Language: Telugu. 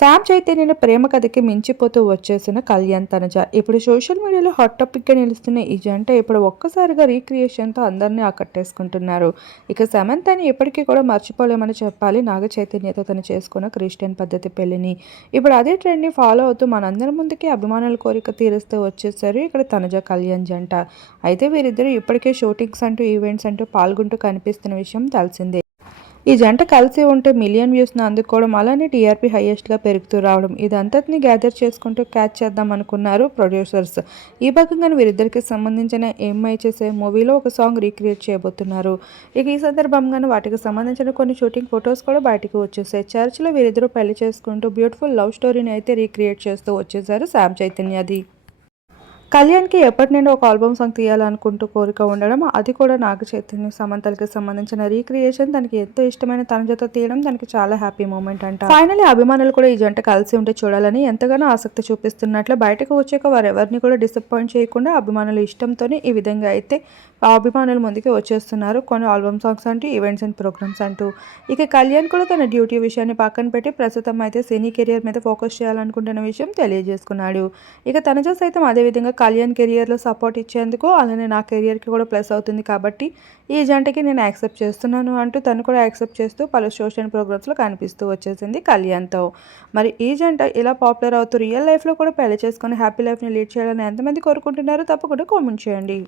శామ్ చైతన్య ప్రేమ కథకి మించిపోతూ వచ్చేసిన కళ్యాణ్ తనుజ ఇప్పుడు సోషల్ మీడియాలో హాట్ టాపిక్గా నిలుస్తున్న ఈ జంట ఇప్పుడు ఒక్కసారిగా రీక్రియేషన్తో అందరినీ ఆకట్టేసుకుంటున్నారు. ఇక సమంతని ఎప్పటికీ కూడా మర్చిపోలేమని చెప్పాలి. నాగ చైతన్యతో తను చేసుకున్న క్రిస్టియన్ పద్ధతి పెళ్లిని ఇప్పుడు అదే ట్రెండ్ని ఫాలో అవుతూ మనందరి ముందుకి అభిమానుల కోరిక తీరుస్తూ వచ్చేసారు ఇక్కడ తనుజ కళ్యాణ్ జంట. అయితే వీరిద్దరూ ఇప్పటికే షూటింగ్స్ అంటూ ఈవెంట్స్ అంటూ పాల్గొంటూ కనిపిస్తున్న విషయం తెలిసిందే. ఈ జంట కలిసి ఉంటే మిలియన్ వ్యూస్ను అందుకోవడం, అలానే టీఆర్పీ హైయెస్ట్గా పెరుగుతూ రావడం, ఇదంతటిని గ్యాదర్ చేసుకుంటూ క్యాచ్ చేద్దాం అనుకున్నారు ప్రొడ్యూసర్స్. ఈ భాగంగానే వీరిద్దరికి సంబంధించిన ఎంఐ చేసే మూవీలో ఒక సాంగ్ రీక్రియేట్ చేయబోతున్నారు. ఇక ఈ సందర్భంగానే వాటికి సంబంధించిన కొన్ని షూటింగ్ ఫొటోస్ కూడా బయటకు వచ్చేసాయి. చర్చిలో వీరిద్దరూ పెళ్లి చేసుకుంటూ బ్యూటిఫుల్ లవ్ స్టోరీని అయితే రీక్రియేట్ చేస్తూ వచ్చేసారు శామ్ చైతన్యది. కళ్యాణ్‌కి ఎప్పటి నుండో ఒక ఆల్బమ్ సాంగ్ తీయాలనుకుంటూ కోరిక ఉండడం, అది కూడా నాగ చైతన్య, సమంతలకి సంబంధించిన రీక్రియేషన్ తనకి ఎంతో ఇష్టమైన తనుజతో తీయడం తనకి చాలా హ్యాపీ మూమెంట్ అంట. ఫైనల్లీ అభిమానులు కూడా ఈ జంట కలిసి ఉంటే చూడాలని ఎంతగానో ఆసక్తి చూపిస్తున్నట్లు బయటకు వచ్చాక వారెవరిని కూడా డిసప్పాయింట్ చేయకుండా అభిమానుల ఇష్టంతోనే ఈ విధంగా అయితే ఆ అభిమానుల ముందుకి వచ్చేస్తున్నారు. కొన్ని ఆల్బమ్ సాంగ్స్ అంటూ ఈవెంట్స్ అండ్ ప్రోగ్రామ్స్ అంటూ. ఇక కళ్యాణ్ కూడా తన డ్యూటీ విషయాన్ని పక్కన పెట్టి ప్రస్తుతం అయితే సినీ కెరియర్ మీద ఫోకస్ చేయాలనుకుంటున్న విషయం తెలియజేసుకున్నాడు. ఇక తనుజ సైతం అదేవిధంగా కళ్యాణ్ కెరియర్లో సపోర్ట్ ఇచ్చేందుకు, అలానే నా కెరియర్కి కూడా ప్లస్ అవుతుంది కాబట్టి ఈ జంటకి నేను యాక్సెప్ట్ చేస్తున్నాను అంటూ తను కూడా యాక్సెప్ట్ చేస్తూ పలు సోషల్ ప్రోగ్రామ్స్లో కనిపిస్తూ వచ్చేసింది కళ్యాణ్తో. మరి ఈ జంట ఇలా పాపులర్ అవుతూ రియల్ లైఫ్లో కూడా పెళ్లి చేసుకొని హ్యాపీ లైఫ్ని లీడ్ చేయాలని ఎంతమంది కోరుకుంటున్నారో తప్పకుండా కామెంట్ చేయండి.